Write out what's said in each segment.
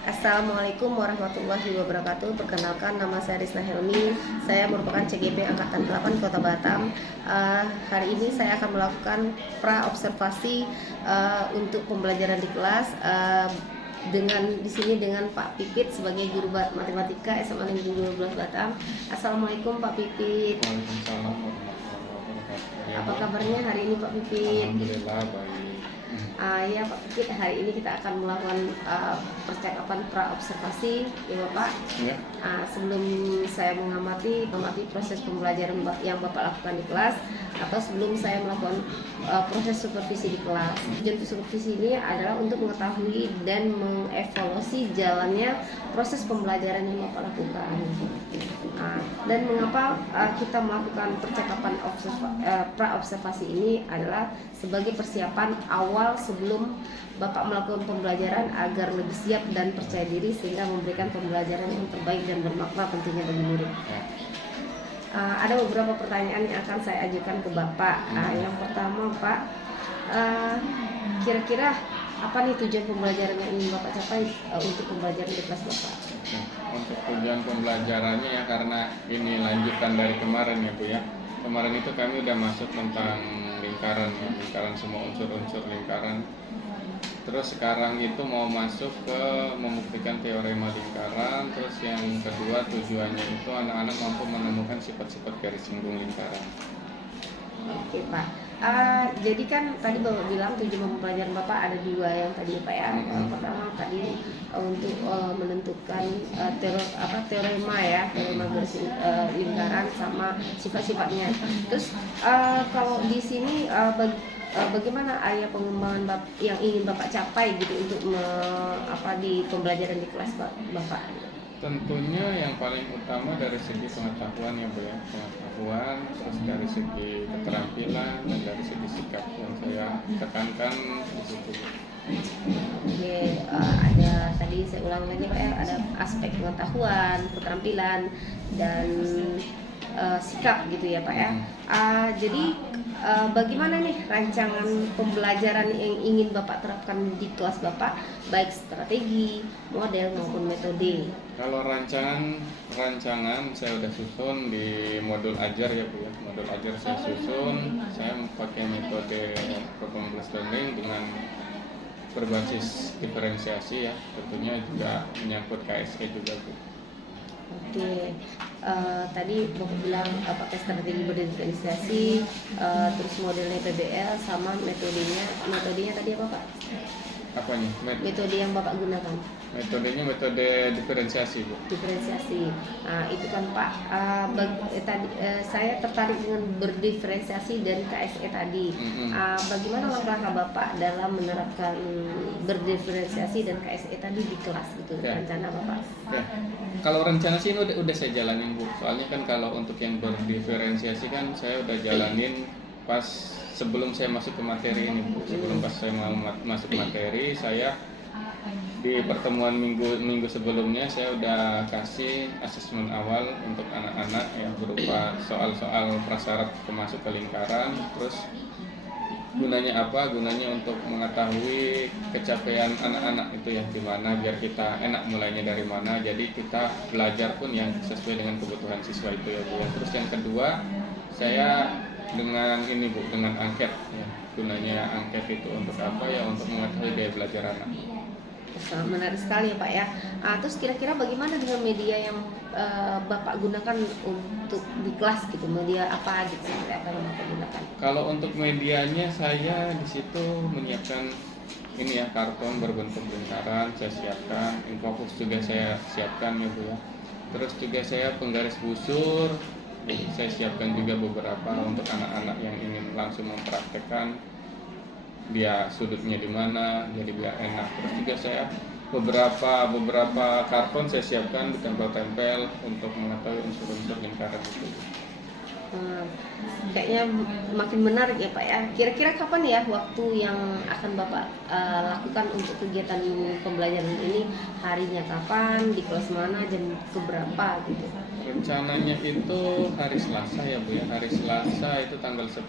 Assalamualaikum warahmatullahi wabarakatuh. Perkenalkan, nama saya Rizna Helmi. Saya merupakan CGP Angkatan 8 Kota Batam. Hari ini saya akan melakukan pra-observasi untuk pembelajaran di kelas dengan di sini dengan Pak Pipit sebagai guru matematika SMA Negeri 12 Batam. Assalamualaikum Pak Pipit. Waalaikumsalam warahmatullahi wabarakatuh. Apa kabarnya hari ini Pak Pipit? Alhamdulillah baik. Ya Pak Pipit, hari ini kita akan melakukan percakapan pra-observasi ya Bapak. Ya. Sebelum saya mengamati proses pembelajaran yang Bapak lakukan di kelas, atau sebelum saya melakukan proses supervisi di kelas. Tujuan supervisi ini adalah untuk mengetahui dan mengevaluasi jalannya proses pembelajaran yang Bapak lakukan. Dan mengapa kita melakukan percakapan pra-observasi ini adalah sebagai persiapan awal sebelum Bapak melakukan pembelajaran agar lebih siap dan percaya diri sehingga memberikan pembelajaran yang terbaik dan bermakna tentunya bagi murid. Ada beberapa pertanyaan yang akan saya ajukan ke Bapak. Yang pertama Pak, kira-kira apa nih tujuan pembelajaran yang ingin Bapak capai untuk pembelajaran di kelas Bapak? Untuk tujuan pembelajarannya ya, karena ini lanjutan dari kemarin ya Bu ya. Kemarin itu kami udah masuk tentang lingkaran ya, lingkaran semua unsur-unsur lingkaran. Terus sekarang itu mau masuk ke membuktikan teorema lingkaran. Terus yang kedua tujuannya itu anak-anak mampu menemukan sifat-sifat garis singgung lingkaran. Oke Pak. Jadi kan tadi Bapak bilang tujuan pembelajaran Bapak ada dua yang tadi Pak ya. Pertama tadi untuk menentukan teorema ya, teorema garis lingkaran sama sifat-sifatnya. Terus kalau di sini bagaimana area pengembangan yang ingin Bapak capai gitu untuk di pembelajaran di kelas Bapak? Tentunya yang paling utama dari segi pengetahuan ya Bu ya, pengetahuan, terus dari segi keterampilan dan dari segi sikap yang saya tekankan di situ. Oke, ada tadi saya ulang lagi Pak ya, ada aspek pengetahuan, keterampilan dan sikap gitu ya Pak ya. Jadi bagaimana nih rancangan pembelajaran yang ingin Bapak terapkan di kelas Bapak, baik strategi, model maupun metode? Kalau rancangan saya udah susun di modul ajar ya Bu ya. Modul ajar saya susun, saya pakai metode performance learning dengan berbasis diferensiasi ya, tentunya juga menyangkut KSE juga Bu. Oke, tadi Bapak bilang pakai strategi berdiferensiasi, terus modelnya PBL sama metodenya tadi apa Pak? Apanya? Metode yang Bapak gunakan? Metodenya metode diferensiasi Bu. Diferensiasi. Itu kan Pak, saya tertarik dengan berdiferensiasi dari KSE tadi. Bagaimana langkah Bapak dalam menerapkan berdiferensiasi dan KSE tadi di kelas gitu? Rencana Bapak? Ya. Kalau rencana sih ini udah saya jalanin Bu. Soalnya kan kalau untuk yang berdiferensiasi kan saya udah jalanin pas sebelum saya masuk ke materi ini Bu. Sebelum pas saya mau masuk materi, saya di pertemuan minggu sebelumnya saya udah kasih asesmen awal untuk anak-anak yang berupa soal-soal prasyarat masuk ke lingkaran. Terus gunanya apa? Gunanya untuk mengetahui capaian anak-anak itu ya, dimana biar kita enak mulainya dari mana. Jadi kita belajar pun yang sesuai dengan kebutuhan siswa itu ya Bu. Terus yang kedua, saya dengan ini Bu, dengan angket ya. Gunanya angket itu untuk apa ya? Untuk mengetahui daya belajar anak. Menarik sekali ya Pak ya. Terus kira-kira bagaimana dengan media yang Bapak gunakan untuk di kelas gitu? Media apa gitu? Apa yang Bapak gunakan? Kalau untuk medianya saya di situ menyiapkan ini ya, karton berbentuk lingkaran saya siapkan, infografis juga saya siapkan ya Bu ya. Terus juga saya penggaris busur, saya siapkan juga beberapa untuk anak-anak yang ingin langsung mempraktekkan dia sudutnya di mana, jadi biar enak. Terus juga saya beberapa karton saya siapkan ditempel-tempel untuk mengetahui unsur-unsur lingkaran itu. Hmm, kayaknya makin menarik ya Pak ya. Kira-kira kapan ya waktu yang akan Bapak lakukan untuk kegiatan pembelajaran ini? Harinya kapan? Di kelas mana? Jam keberapa gitu? Rencananya itu hari Selasa ya Bu ya. Hari Selasa itu tanggal 10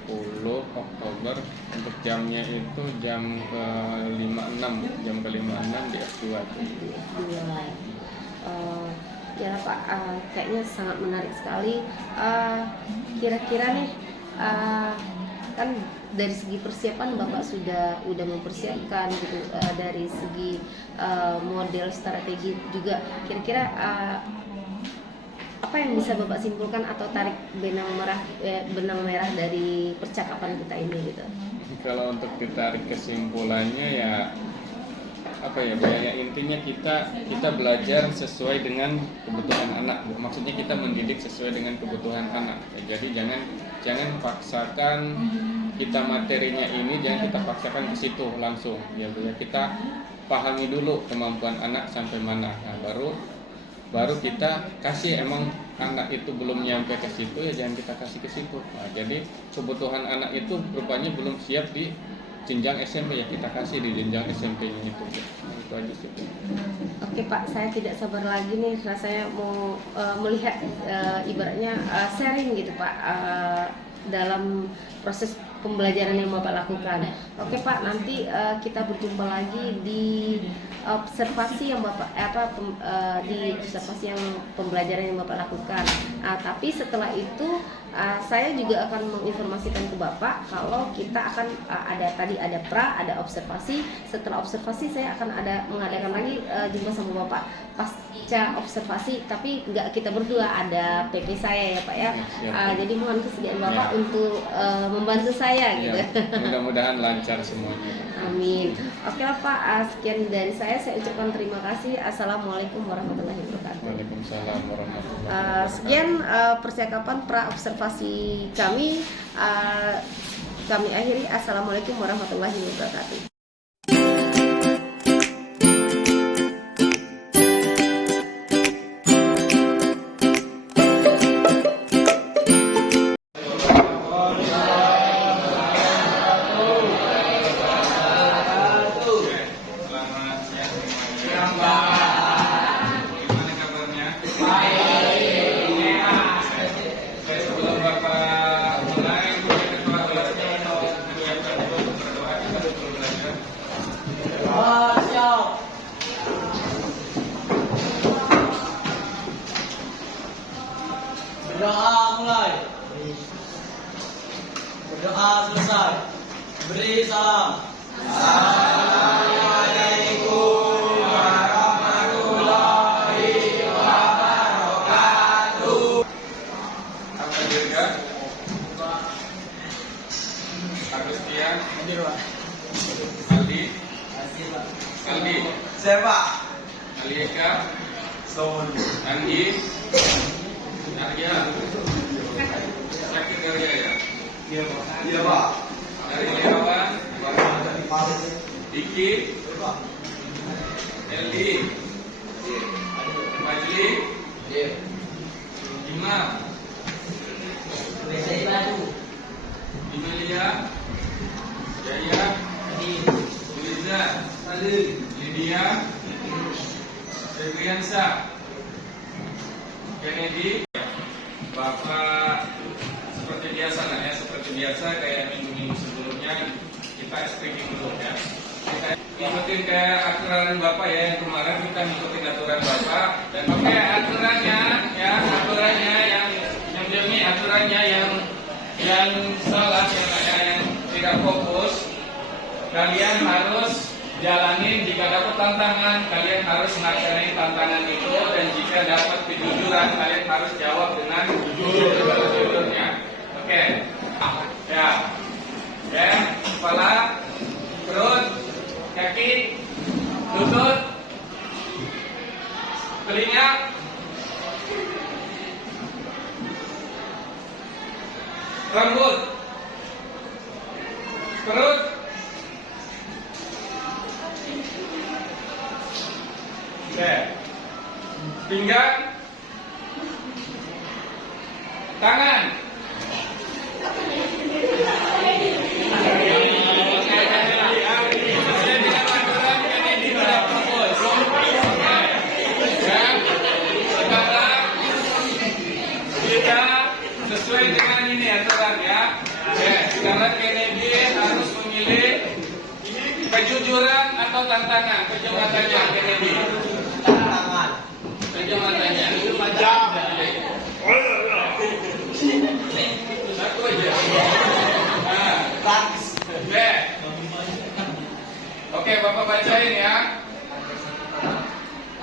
Oktober. Untuk jamnya itu jam ke 56, jam ke 56 di F2 tuh. Iya. Ya Pak, kayaknya sangat menarik sekali. Kira-kira nih, kan dari segi persiapan Bapak udah mempersiapkan gitu, dari segi model strategi juga. Kira-kira apa yang bisa Bapak simpulkan atau tarik benang merah dari percakapan kita ini gitu? Kalau untuk ditarik kesimpulannya ya apa ya Bu, ya intinya kita belajar sesuai dengan kebutuhan anak Bu. Maksudnya kita mendidik sesuai dengan kebutuhan anak. Jadi jangan paksakan kita materinya ini, jangan kita paksakan ke situ langsung ya Bu ya. Kita pahami dulu kemampuan anak sampai mana. Nah, baru kita kasih. Emang anak itu belum nyampe ke situ ya jangan kita kasih ke situ. Nah, jadi kebutuhan anak itu rupanya belum siap di jenjang SMP ya kita kasih di jenjang SMP-nya itu. Nah, itu aja sih. Oke Pak, saya tidak sabar lagi nih, rasanya mau melihat ibaratnya sharing gitu Pak, dalam proses pembelajaran yang Bapak lakukan. Oke Pak, nanti kita berjumpa lagi di observasi yang Bapak di observasi yang pembelajaran yang Bapak lakukan. Tapi setelah itu saya juga akan menginformasikan ke Bapak kalau kita akan ada pra, ada observasi. Setelah observasi saya akan mengadakan lagi jumpa sama Bapak pasca observasi, tapi nggak kita berdua, ada PP saya ya Pak ya. Jadi mohon kesediaan Bapak untuk membantu saya gitu. Mudah-mudahan lancar semuanya. Amin. Oke lah Pak, sekian dari saya ucapkan terima kasih. Assalamualaikum warahmatullahi wabarakatuh. Waalaikumsalam warahmatullahi wabarakatuh. Sekian percakapan pra observasi kami. Kami akhiri. Assalamualaikum warahmatullahi wabarakatuh. Berdoa mulai. Berdoa selesai. Beri salam. Assalamualaikum warahmatullahi wabarakatuh. Apa juga? Agustian. Hadir Pak. Aldi. Aldi. Siapa? Alieka. Sony. Andi. Arya. Sakit Arya ya. Iya Pak. Iya Pak. Dari Lirawan. Dari Paris. Diki. Eli. Majli. Imam. Saya Batu. Imelia. Jaya. Liza. Lydia. Febriansa. Kennedy. Bapak seperti biasa kayak minggu-minggu sebelumnya kita speaking dulu ya. Kita ngikutin kayak aturan Bapak ya, yang kemarin kita ngikutin aturan Bapak dan pakai aturannya yang demi aturannya yang salah yang tidak fokus. Kalian harus jalanin, jika dapat tantangan kalian harus melaksanakan tantangan itu, dan jika dapat kejujuran kalian harus jawab dengan jujurnya. Oke. Ya, kepala, perut, kaki, lutut, telinga, rambut, perut, pinggang, tangan, Kejujuran atau tantangan? Kejujurannya Kennedy. Tangan. Kejujurannya. Satu aja. Nah, Thanks. Oke, Bapak bacain ya.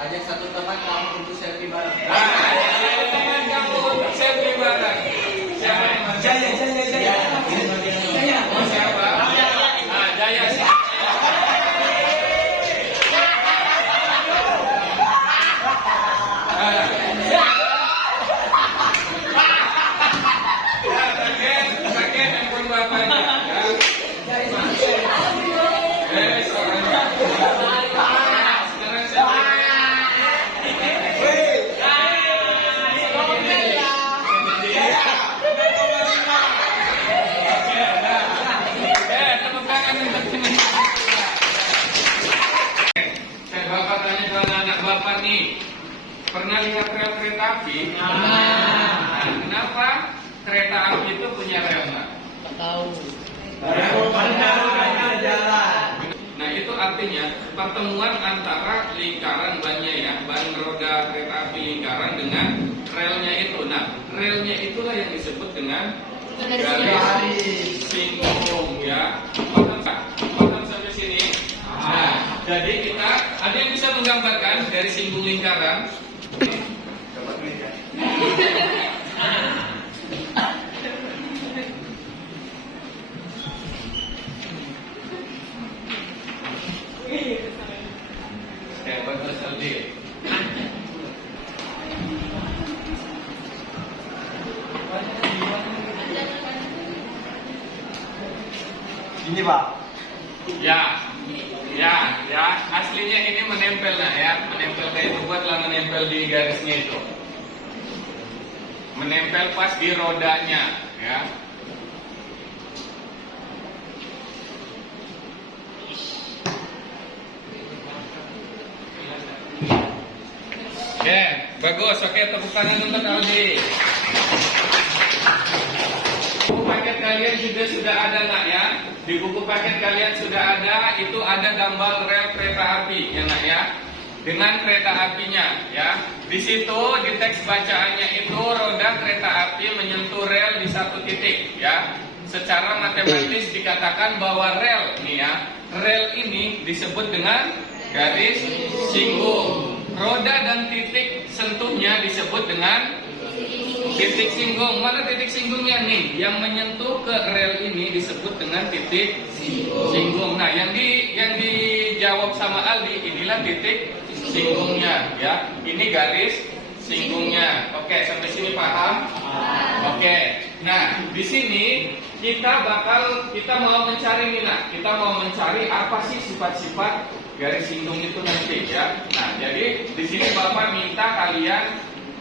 Ajak satu teman kamu untuk selfie bareng. Nah, teman kamu untuk selfie bareng. Siapa namanya? Jaya. Oh, siapa? Ah, Jaya. Pakai handphone bapaknya. Sekarang tepuk tangan untuk teman. Bapak tanya ke anak bapak nih, pernah lihat rel kereta api? Nah, kenapa kereta api itu punya rel? Nah, itu artinya pertemuan antara lingkaran bannya ya, ban roda kereta api lingkaran dengan relnya itu. Nah, relnya itulah yang disebut dengan garis singgung ya. Paham sampai sini? Nah, jadi kita ada yang bisa menggambarkan garis singgung lingkaran? Hebat Mas Aldi. Ini Pak. Ya. Aslinya ini menempel nah ya, menempel kayak itu buatlah menempel di garisnya itu. Menempel pas di rodanya ya. Oke, bagus. Oke, tepuk tangan untuk Aldi. Buku paket kalian juga sudah ada nak ya? Di buku paket kalian sudah ada, itu ada gambar rel kereta api ya nak ya? Dengan kereta apinya ya. Di situ di teks bacaannya itu roda kereta api menyentuh rel di satu titik ya. Secara matematis dikatakan bahwa rel nih ya, rel ini disebut dengan garis singgung. Roda dan titik sentuhnya disebut dengan titik singgung. Mana titik singgungnya nih? Yang menyentuh ke rel ini disebut dengan titik singgung. Nah, yang dijawab sama Aldi, inilah titik singgungnya ya. Ini garis singgungnya. Oke, sampai sini paham? Oke. Nah, di sini kita mau mencari nih nak. Kita mau mencari apa sih sifat-sifat garis singgung itu nanti ya. Nah, jadi di sini Bapak minta kalian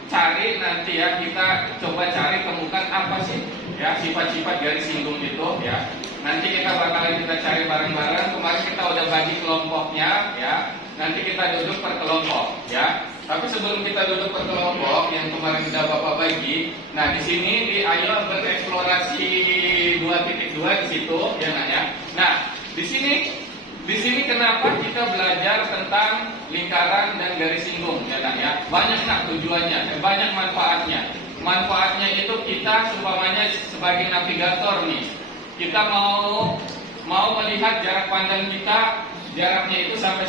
cari nanti ya, kita coba cari temukan apa sih ya sifat-sifat garis singgung itu ya. Nanti kita bakalan cari bareng-bareng. Kemarin kita udah bagi kelompoknya ya. Nanti kita duduk per kelompok ya. Tapi sebelum kita duduk per kelompok yang kemarin sudah Bapak bagi, nah di sini ayo bereksplorasi 2.2 di situ ya nak ya. Nah, di sini kenapa kita belajar tentang lingkaran dan garis singgung ya nak ya? Banyak nak tujuannya, banyak manfaatnya. Manfaatnya itu kita seumpamanya sebagai navigator nih. Kita mau melihat jarak pandang kita, jaraknya itu sampai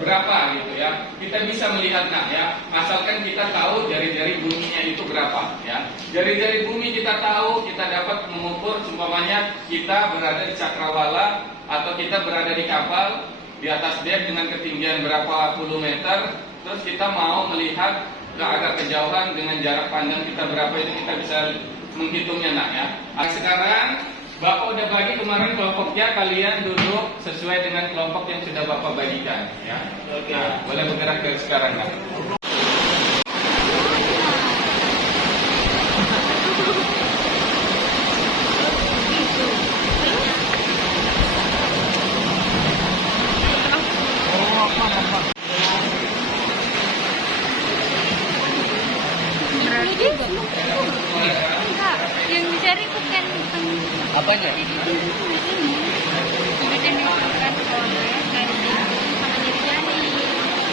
berapa gitu ya. Kita bisa melihat nak ya, asalkan kita tahu jari-jari buminya itu berapa ya. Jari-jari bumi kita tahu, kita dapat mengukur seumpamanya kita berada di cakrawala atau kita berada di kapal di atas dek dengan ketinggian berapa puluh meter, terus kita mau melihat ke agak kejauhan dengan jarak pandang kita berapa, itu kita bisa menghitungnya nak ya. Sekarang Bapak udah bagi kemarin kelompoknya, kalian duduk sesuai dengan kelompok yang sudah Bapak bagikan ya. Nah, boleh bergerak dari sekarang nak. Enggak, yang dicari bukan Apanya? ini. menentukan oleh dari tinggi sama jari-jari.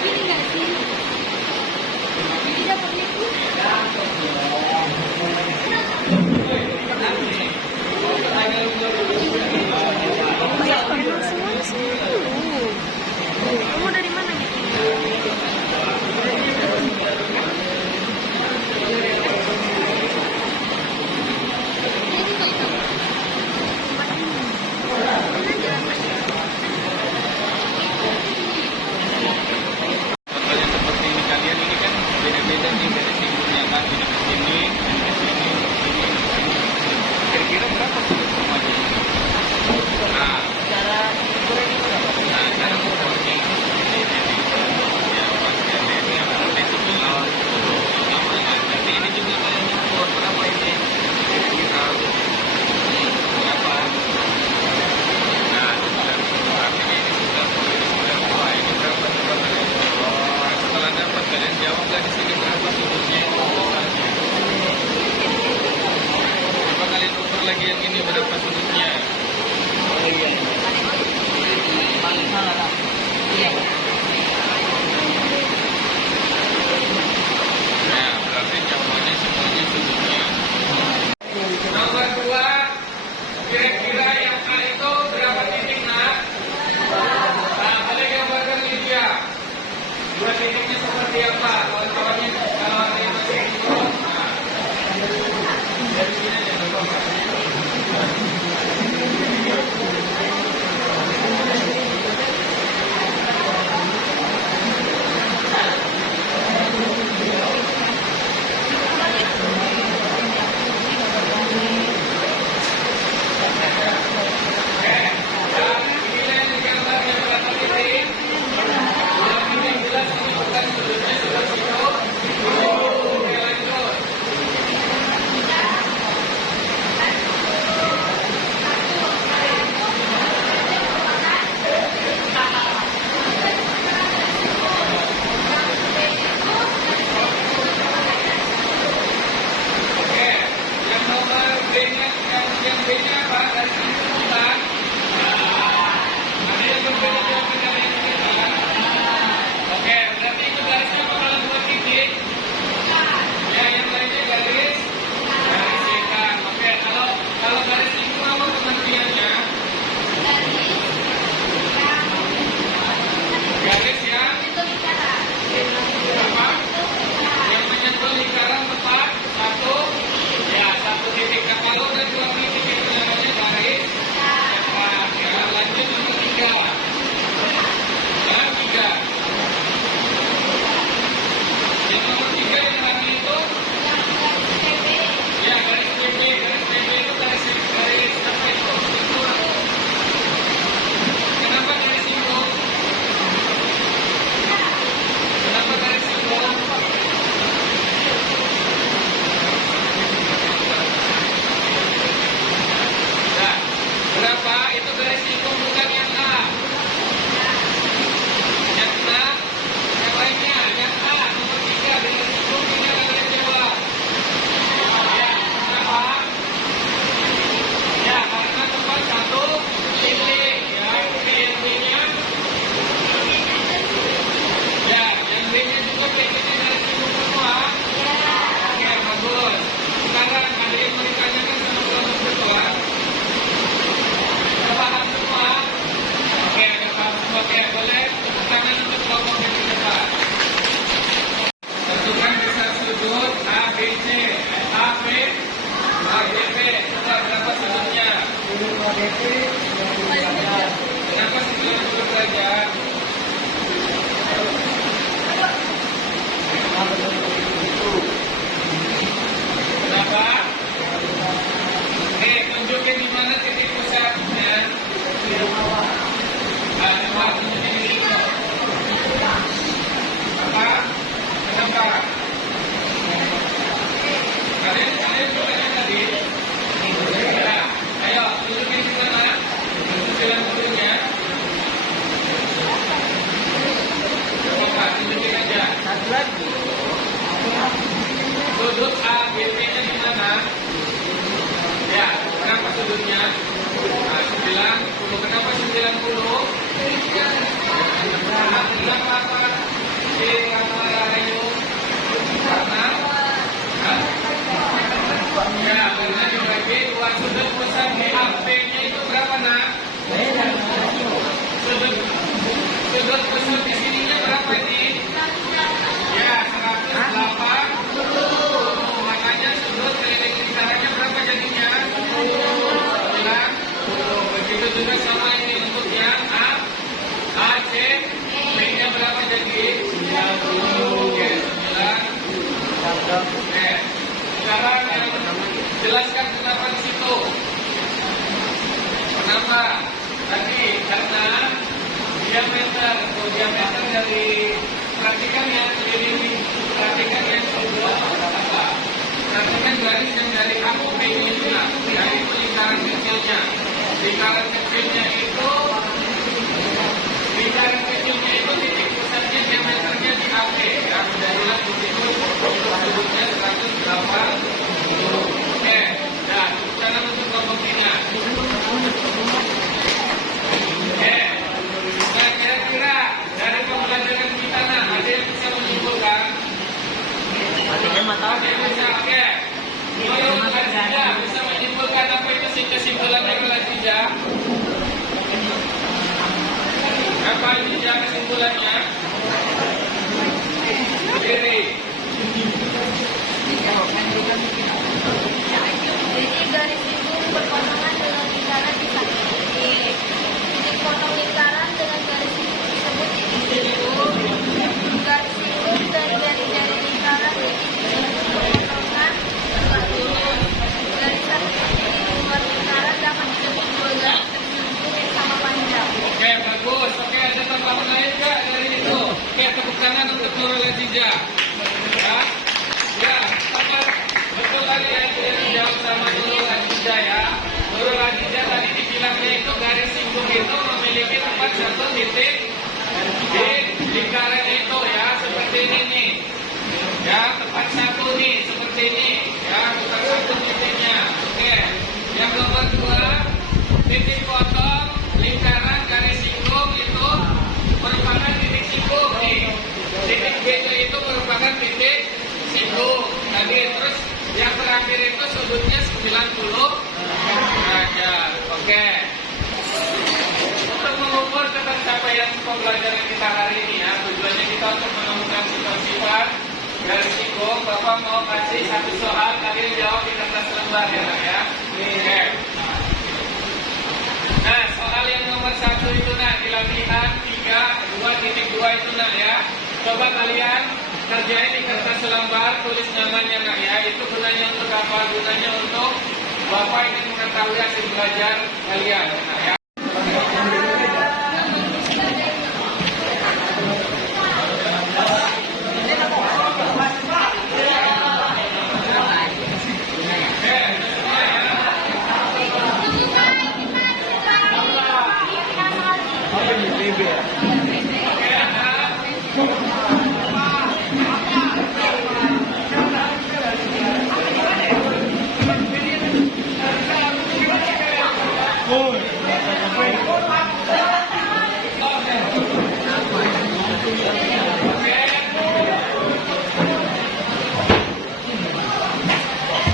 Ini nggak sih? Jadi dapatnya tuh emang semuanya semua. Kamu dari mana nih? Contohnya seperti ini kalian ini kan beda-beda nih dari simpulnya kan ini ke sini, ini ke sini, ini ke sini. Kira-kira berapa sih semuanya? Cara ukurnya ya pasti ada ini yang penting sebelah namanya. Jadi ini juga kayak ukur berapa ini? Kira-kira berapa? Nah, artinya ini sudah dua. Ini berapa coba kalian? Nah, setelah dapat kalian jawab nggak di sini berapa sudutnya? Coba kalian ukur lagi yang ini berapa sudutnya? Nah, berarti jawabannya semuanya sudutnya. Nomor 2, kira-kira yang A itu berapa titik, nak? Nah, boleh gambarkan Lydia. Dua titiknya seperti apa? Kawan-kawannya kalau ada yang masih bingung. Nah, dari sini aja dulu. Lingkaran kecilnya itu titik pusatnya diameternya di AB ya. Sudah jelas di situ untuk sudutnya 180. Oke, dan sekarang untuk kelompoknya. Oke. Nah, kira-kira dari pembelajaran kita ada yang bisa menyimpulkan? Ada yang bisa, oke. Menurut Lazijah bisa menyimpulkan apa itu sih kesimpulan dari Lazijah? Apa Lazijah kesimpulannya? Berdiri. Jadi garis itu berpasangan dengan lingkaran di satu titik. Titik potong lingkaran dengan garis itu disebut titik singgung. Garis singgung dari jari-jari lingkaran di titik perpotongan tegak lurus. Garis satu titik di luar lingkaran dapat disebut dua garis tersinggung yang sama panjang. Oke, bagus. Oke, ada tambahan lain nggak dari itu? Oke, tepuk tangan untuk Nurul Lazijah. Ya, ya, apa? Betul tadi ya, sudah dijawab sama Nurul Lazijah ya. Nurul Lazijah tadi dibilangnya itu garis singgung itu memiliki tempat satu titik di lingkaran itu ya, seperti ini nih. Ya, tempat satu nih, seperti ini. Ya, tempat satu titiknya. Oke, yang nomor 2, titik potong lingkaran garis singgung itu merupakan titik singgung nih. Titik B itu merupakan titik singgung. Tadi terus yang terakhir itu sudutnya 90 derajat. Oke. Untuk mengukur pencapaian pembelajaran kita hari ini ya, tujuannya kita untuk menemukan sifat-sifat garis singgung. Bapak mau kasih satu soal, kalian jawab di kertas lembar ya, Nak ya. Oke. Nah, soal yang nomor 1 itu Nak, di latihan 3.2.2 itu Nak ya. Coba kalian kerjain di kertas lembar, tulis namanya Nak ya. Itu gunanya untuk apa? Gunanya untuk Bapak ingin mengetahui hasil belajar kalian Nak ya.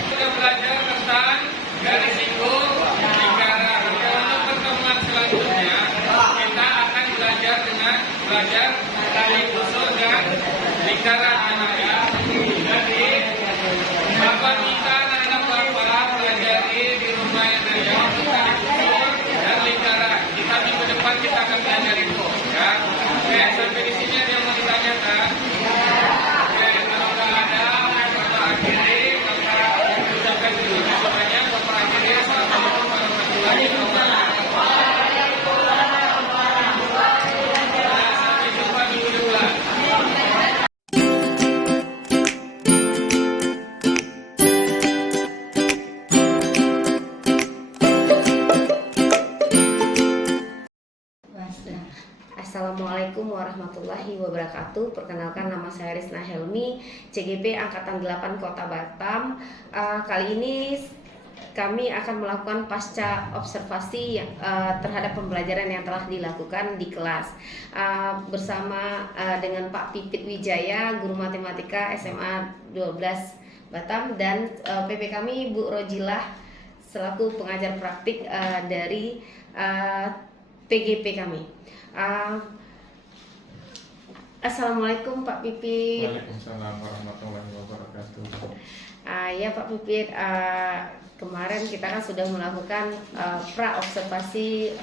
Kita belajar tentang garis singgung lingkaran. Untuk pertemuan selanjutnya kita akan belajar tali usul dan lingkaran anak ya. Jadi Bapak minta anak-anak Bapak pelajari di rumah yang ada untuk tali usul dan lingkaran. Kita minggu depan kita akan belajar itu ya. Oke, sampai di sini ada yang mau ditanyakan? Oke, kalau nggak ada, Bapak akhiri. Bapak ucapkan dulu semuanya. Bapak akhiri. Assalamualaikum warahmatullahi wabarakatuh. Sampai jumpa minggu depan. Assalamualaikum warahmatullahi wabarakatuh. Perkenalkan, nama saya Risna Helmi, CGP Angkatan 8 Kota Batam. Kali ini kami akan melakukan pasca observasi terhadap pembelajaran yang telah dilakukan di kelas bersama dengan Pak Pipit Wijaya, Guru Matematika SMA 12 Batam, dan PP kami Bu Rojilah selaku pengajar praktik dari PGP kami. Assalamualaikum Pak Pipit. Waalaikumsalam warahmatullahi wabarakatuh. Ya Pak Pipit, kemarin kita kan sudah melakukan observasi.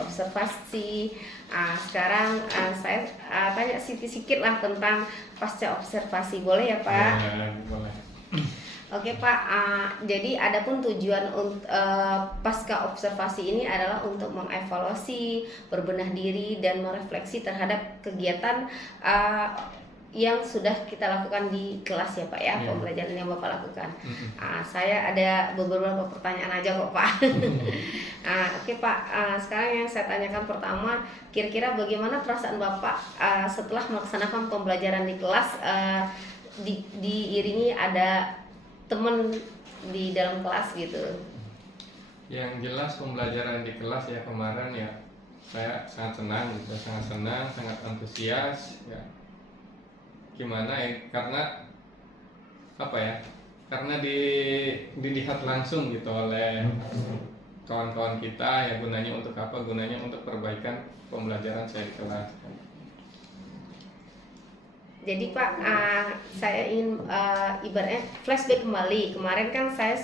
Sekarang saya tanya sedikit lah tentang pasca observasi, boleh ya Pak? Boleh. Oke Pak, jadi adapun tujuan pasca observasi ini adalah untuk mengevaluasi, berbenah diri, dan merefleksi terhadap kegiatan yang sudah kita lakukan di kelas ya Pak ya, Iya. pembelajaran yang Bapak lakukan. Mm-mm. Saya ada beberapa pertanyaan aja kok Pak. Oke Pak, sekarang yang saya tanyakan pertama, kira-kira bagaimana perasaan Bapak setelah melaksanakan pembelajaran di kelas, diiringi ada teman di dalam kelas gitu? Yang jelas pembelajaran di kelas ya kemarin ya saya sangat senang gitu, sangat antusias ya. Gimana ya, karena apa ya, karena dilihat langsung gitu oleh kawan-kawan kita ya, gunanya untuk apa, gunanya untuk perbaikan pembelajaran saya di kelas. Jadi Pak, saya ingin ibaratnya flashback kembali. Kemarin kan saya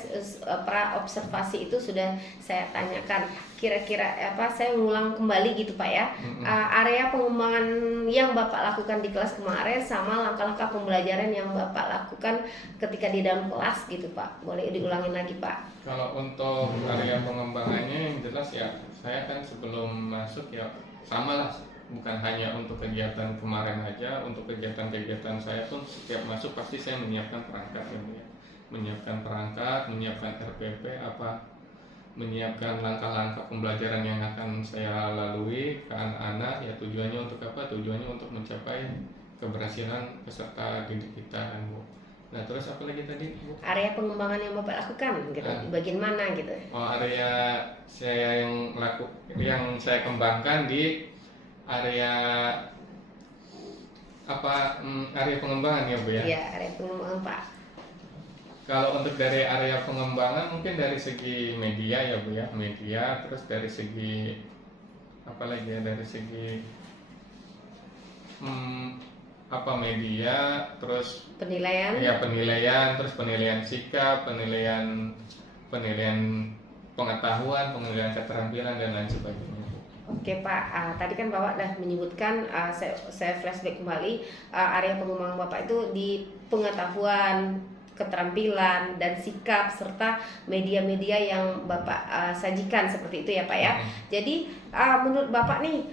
pra observasi itu sudah saya tanyakan. Kira-kira saya ngulang kembali gitu Pak ya. Area pengembangan yang Bapak lakukan di kelas kemarin sama langkah-langkah pembelajaran yang Bapak lakukan ketika di dalam kelas gitu Pak. Boleh diulangin lagi Pak? Kalau untuk area pengembangannya yang jelas ya, saya kan sebelum masuk ya sama lah, bukan hanya untuk kegiatan kemarin aja, untuk kegiatan-kegiatan saya pun setiap masuk pasti saya menyiapkan perangkat ya, menyiapkan perangkat, menyiapkan RPP, menyiapkan langkah-langkah pembelajaran yang akan saya lalui ke anak-anak ya, tujuannya untuk apa? Tujuannya untuk mencapai keberhasilan peserta didik kita kan Bu. Nah terus apa lagi tadi Bu? Area pengembangan yang Bapak lakukan gitu, di bagian mana gitu? Area saya yang saya kembangkan di area area pengembangan ya Bu ya? Iya, area pengembangan Pak. Kalau untuk dari area pengembangan mungkin dari segi media ya Bu ya, media, terus dari segi apa lagi ya, dari segi media, terus Penilaian. ya penilaian, terus penilaian sikap, penilaian pengetahuan, penilaian keterampilan dan lain sebagainya. Oke Pak, tadi kan Bapak sudah menyebutkan, saya flashback kembali, area pengembangan Bapak itu di pengetahuan, keterampilan, dan sikap, serta media-media yang Bapak sajikan seperti itu ya Pak ya. Jadi menurut Bapak nih,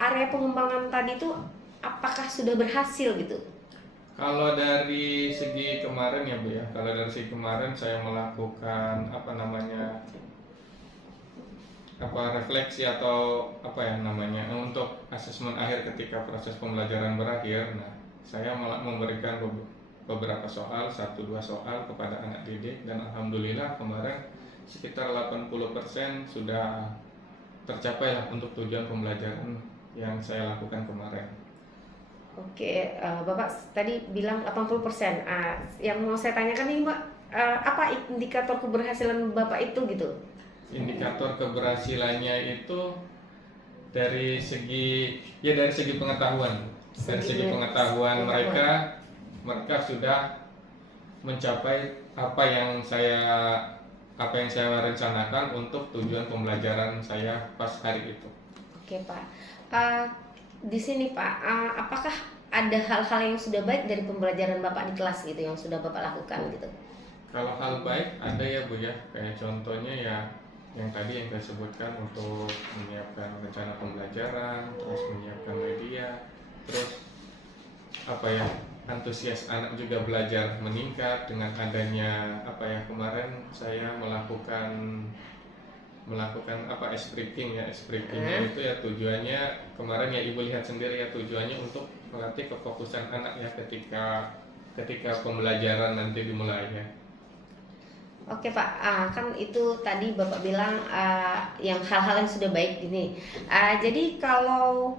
area pengembangan tadi itu apakah sudah berhasil gitu? Kalau dari segi kemarin ya Bu ya, kalau dari segi kemarin saya melakukan refleksi atau untuk asesmen akhir ketika proses pembelajaran berakhir. Nah, saya malah memberikan beberapa soal, 1-2 soal kepada anak didik, dan alhamdulillah kemarin sekitar 80% sudah tercapai lah untuk tujuan pembelajaran yang saya lakukan kemarin. Oke, Bapak tadi bilang 80%. Yang mau saya tanyakan nih Mbak, apa indikator keberhasilan Bapak itu gitu? Indikator keberhasilannya itu dari segi pengetahuan. Dari segi pengetahuan mereka sudah mencapai apa yang saya rencanakan untuk tujuan pembelajaran saya pas hari itu. Oke Pak, di sini Pak, apakah ada hal-hal yang sudah baik dari pembelajaran Bapak di kelas gitu yang sudah Bapak lakukan gitu? Kalau hal baik ada ya Bu ya, kayak contohnya ya yang tadi yang saya sebutkan, untuk menyiapkan rencana pembelajaran, terus menyiapkan media, terus antusias anak juga belajar meningkat dengan adanya kemarin saya melakukan esprepping itu ya, tujuannya kemarin ya Ibu lihat sendiri ya, tujuannya untuk melatih kefokusan anak ya ketika pembelajaran nanti dimulai ya. Oke Pak, kan itu tadi Bapak bilang yang hal-hal yang sudah baik ini. Jadi kalau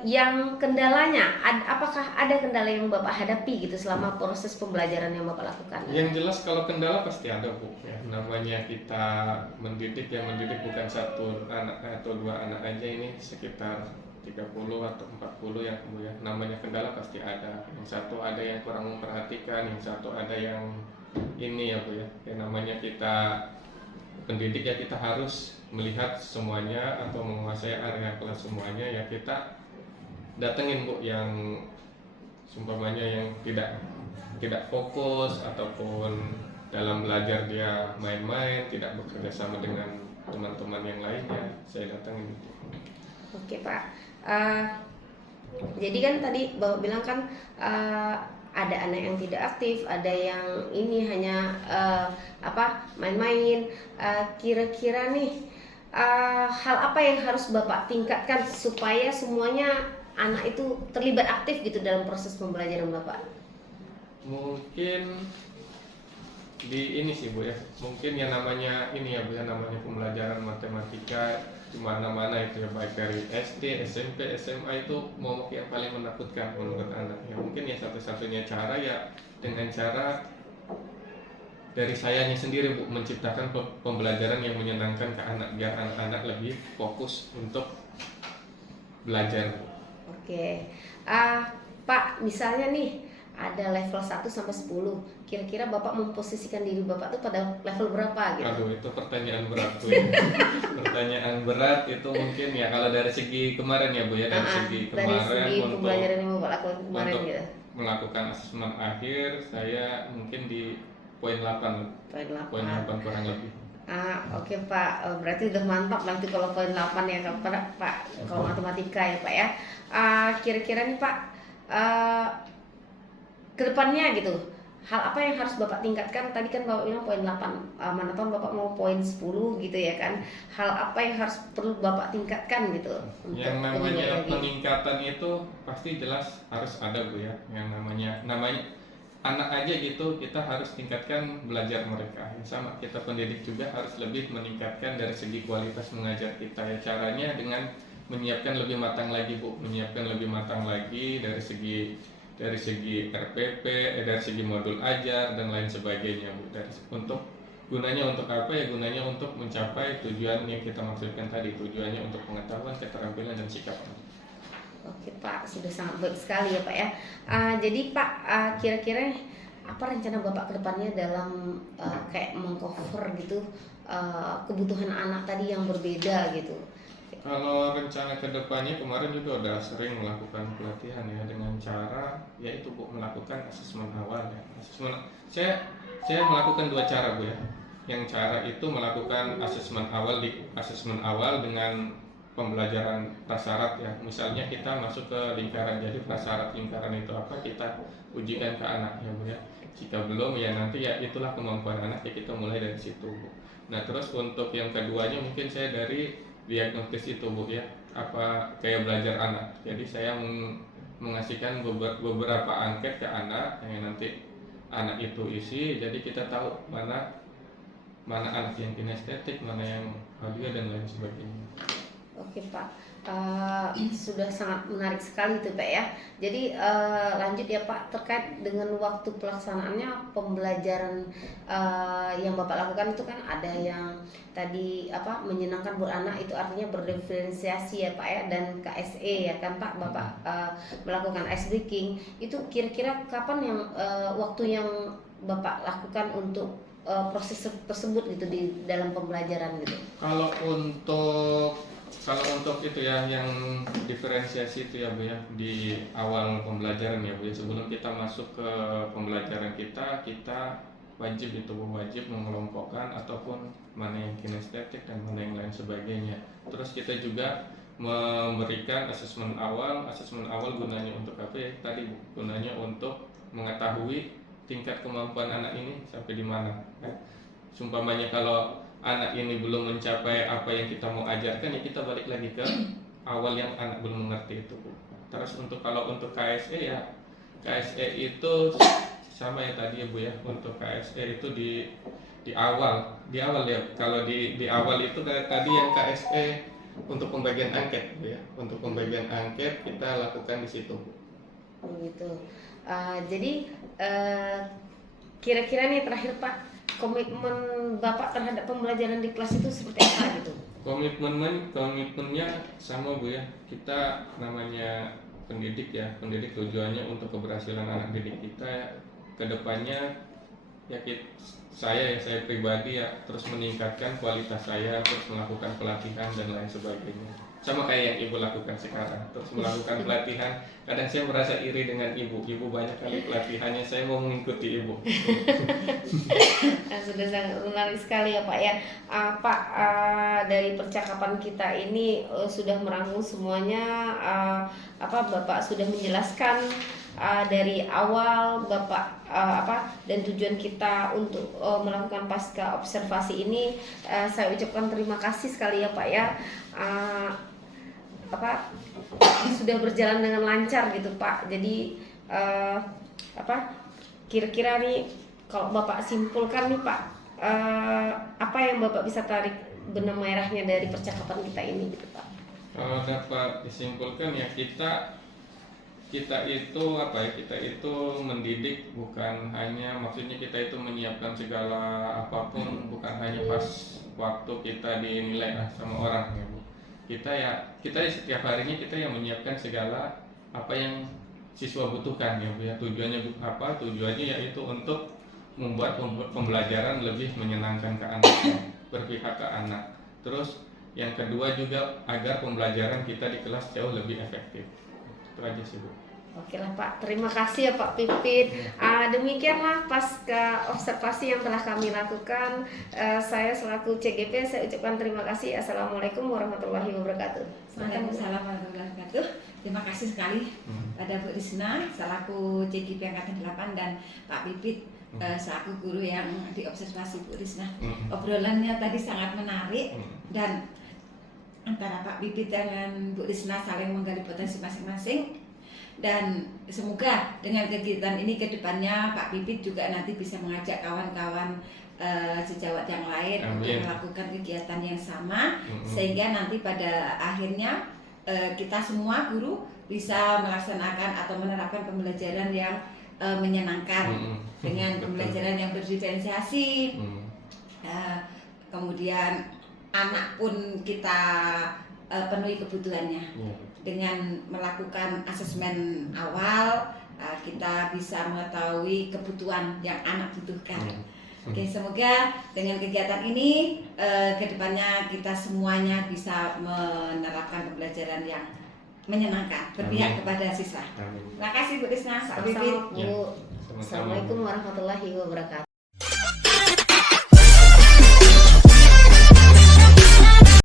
yang kendalanya, apakah ada kendala yang Bapak hadapi gitu selama proses pembelajaran yang Bapak lakukan? Yang jelas kalau kendala pasti ada Bu ya. Namanya kita mendidik bukan 1 anak atau 2 anak aja, ini sekitar 30 atau 40 ya Bu ya. Namanya kendala pasti ada. Yang satu ada yang kurang memperhatikan, yang satu ada yang ini ya Bu ya. Yang namanya kita pendidik ya, kita harus melihat semuanya atau menguasai area kelas semuanya ya, kita datengin Bu yang sumpamanya yang tidak fokus ataupun dalam belajar dia main-main, tidak bekerja sama dengan teman-teman yang lainnya, saya datengin. Oke Pak, Jadi kan tadi Bapak bilang kan ada anak yang tidak aktif, ada yang ini hanya main-main. Kira-kira nih hal apa yang harus Bapak tingkatkan supaya semuanya anak itu terlibat aktif gitu dalam proses pembelajaran Bapak? Mungkin di ini sih Bu ya, mungkin yang namanya ini ya Bu ya, namanya pembelajaran matematika di mana-mana itu ya, baik dari SD, SMP, SMA itu momok yang paling menakutkan menurut anak ya. Mungkin ya satu-satunya cara ya dengan cara dari sayanya sendiri Bu, menciptakan pembelajaran yang menyenangkan ke anak biar anak-anak lebih fokus untuk belajar Bu. Oke. Pak, misalnya nih ada level 1 sampai 10. Kira-kira Bapak memposisikan diri Bapak tuh pada level berapa gitu? Aduh, itu pertanyaan berat Bu ya. Pertanyaan berat itu mungkin ya kalau dari segi kemarin ya Bu ya, dari segi Dari kemarin segi untuk pembelajaran yang Bapak lakukan kemarin untuk gitu. melakukan asesmen akhir saya mungkin di poin 8, Poin 8. poin 8 kurang lebih. Oke Pak. Berarti udah mantap nanti kalau poin 8 ya Pak. Kalau matematika ya Pak ya. Kira-kira nih Pak, kedepannya gitu, hal apa yang harus Bapak tingkatkan? Tadi kan Bapak bilang poin 8, mana tahu Bapak mau poin 10 gitu ya kan. Hal apa yang harus perlu Bapak tingkatkan gitu? Yang namanya peningkatan itu pasti jelas harus ada Bu ya. Yang namanya anak aja gitu, kita harus tingkatkan belajar mereka. Sama kita pendidik juga harus lebih meningkatkan dari segi kualitas mengajar kita ya. Caranya dengan menyiapkan lebih matang lagi Bu, menyiapkan lebih matang lagi dari segi RPP, dari segi modul ajar dan lain sebagainya Bu. Gunanya untuk apa ya? Gunanya untuk mencapai tujuan yang kita maksudkan tadi, tujuannya untuk pengetahuan, keterampilan dan sikap. Oke Pak, sudah sangat baik sekali ya Pak ya. Jadi Pak, kira-kira apa rencana Bapak kedepannya dalam kayak mengcover gitu kebutuhan anak tadi yang berbeda gitu? Kalau rencana kedepannya kemarin juga udah sering melakukan pelatihan ya dengan cara yaitu Bu melakukan asesmen awal ya. Saya melakukan 2 cara Bu ya. Yang cara itu melakukan asesmen awal dengan pembelajaran prasyarat ya. Misalnya kita masuk ke lingkaran, jadi prasyarat lingkaran itu apa kita ujikan ke anak ya Bu ya. Jika belum ya nanti ya itulah kemampuan anak ya, kita mulai dari situ Bu. Nah terus untuk yang keduanya mungkin saya dari diagnosis itu Bu ya, apa kayak belajar anak. Jadi saya mengasihkan beberapa angket ke anak yang nanti anak itu isi, jadi kita tahu mana anak yang kinestetik, mana yang audio dan lain sebagainya. Oke Pak, sudah sangat menarik sekali itu Pak ya. Jadi lanjut ya Pak, terkait dengan waktu pelaksanaannya pembelajaran yang Bapak lakukan itu kan ada yang tadi menyenangkan buat anak, itu artinya berdiferensiasi ya Pak ya, dan KSE ya kan Pak, Bapak melakukan ice breaking. Itu kira-kira kapan yang waktu yang Bapak lakukan untuk proses tersebut gitu di dalam pembelajaran gitu? Kalau untuk itu ya yang diferensiasi itu ya Bu ya di awal pembelajaran ya Bu ya, sebelum kita masuk ke pembelajaran kita wajib mengelompokkan ataupun mana yang kinestetik dan mana yang lain sebagainya. Terus kita juga memberikan asesmen awal gunanya untuk apa ya tadi Bu, gunanya untuk mengetahui tingkat kemampuan anak ini sampai di mana. Sumpamanya kalau anak ini belum mencapai apa yang kita mau ajarkan ya kita balik lagi ke awal yang anak belum mengerti itu Bu. Terus kalau untuk KSE ya KSE itu sama ya tadi ya Bu ya, untuk KSE itu di awal ya. Kalau di awal itu tadi yang KSE untuk pembagian angket Bu ya, untuk pembagian angket kita lakukan di situ Bu. Begitu. Jadi kira-kira nih terakhir Pak, komitmen Bapak terhadap pembelajaran di kelas itu seperti apa gitu? Komitmennya sama Bu ya. Kita namanya pendidik ya. Pendidik tujuannya untuk keberhasilan anak didik kita kedepannya ya saya pribadi ya terus meningkatkan kualitas saya, terus melakukan pelatihan dan lain sebagainya. Sama kayak yang ibu lakukan sekarang, terus melakukan pelatihan. Kadang saya merasa iri dengan ibu banyak kali pelatihannya, saya mau mengikuti ibu. Sudah sangat menarik sekali ya Pak ya. Pak, dari percakapan kita ini sudah merangkum semuanya. Bapak sudah menjelaskan dari awal Bapak dan tujuan kita untuk melakukan pasca observasi ini. Saya ucapkan terima kasih sekali ya Pak ya. Sudah berjalan dengan lancar gitu Pak. Jadi kira-kira nih kalau Bapak simpulkan nih Pak, apa yang Bapak bisa tarik benang merahnya dari percakapan kita ini gitu Pak? Kalau dapat disimpulkan ya kita itu mendidik, bukan hanya maksudnya kita itu menyiapkan segala apapun, bukan hanya pas waktu kita dinilai sama orang ya Bu. Kita setiap harinya kita yang menyiapkan segala apa yang siswa butuhkan ya Bu ya. Tujuannya apa? Tujuannya yaitu untuk membuat pembelajaran lebih menyenangkan ke anak, berpihak ke anak. Terus yang kedua juga agar pembelajaran kita di kelas jauh lebih efektif. Itu aja sih Bu. Oke lah Pak, terima kasih ya Pak Pipit. Demikianlah pasca observasi yang telah kami lakukan. Saya selaku CGP saya ucapkan terima kasih. Assalamualaikum warahmatullahi wabarakatuh. Waalaikumsalam warahmatullahi wabarakatuh. Terima kasih sekali pada Bu Risna selaku CGP Angkatan 8 dan Pak Pipit selaku guru yang diobservasi Bu Risna. Obrolannya tadi sangat menarik dan antara Pak Pipit dengan Bu Risna saling menggali potensi masing-masing. Dan semoga dengan kegiatan ini ke depannya Pak Pipit juga nanti bisa mengajak kawan-kawan sejawat yang lain untuk melakukan kegiatan yang sama sehingga nanti pada akhirnya kita semua guru bisa melaksanakan atau menerapkan pembelajaran yang menyenangkan dengan pembelajaran yang berdiferensiasi. Kemudian anak pun kita penuhi kebutuhannya. Dengan melakukan asesmen awal, kita bisa mengetahui kebutuhan yang anak butuhkan. Oke, semoga dengan kegiatan ini kedepannya kita semuanya bisa menerapkan pembelajaran yang menyenangkan, berpihak kepada siswa. Terima kasih Bu Risna, Pak Pipit. Assalamualaikum warahmatullahi wabarakatuh.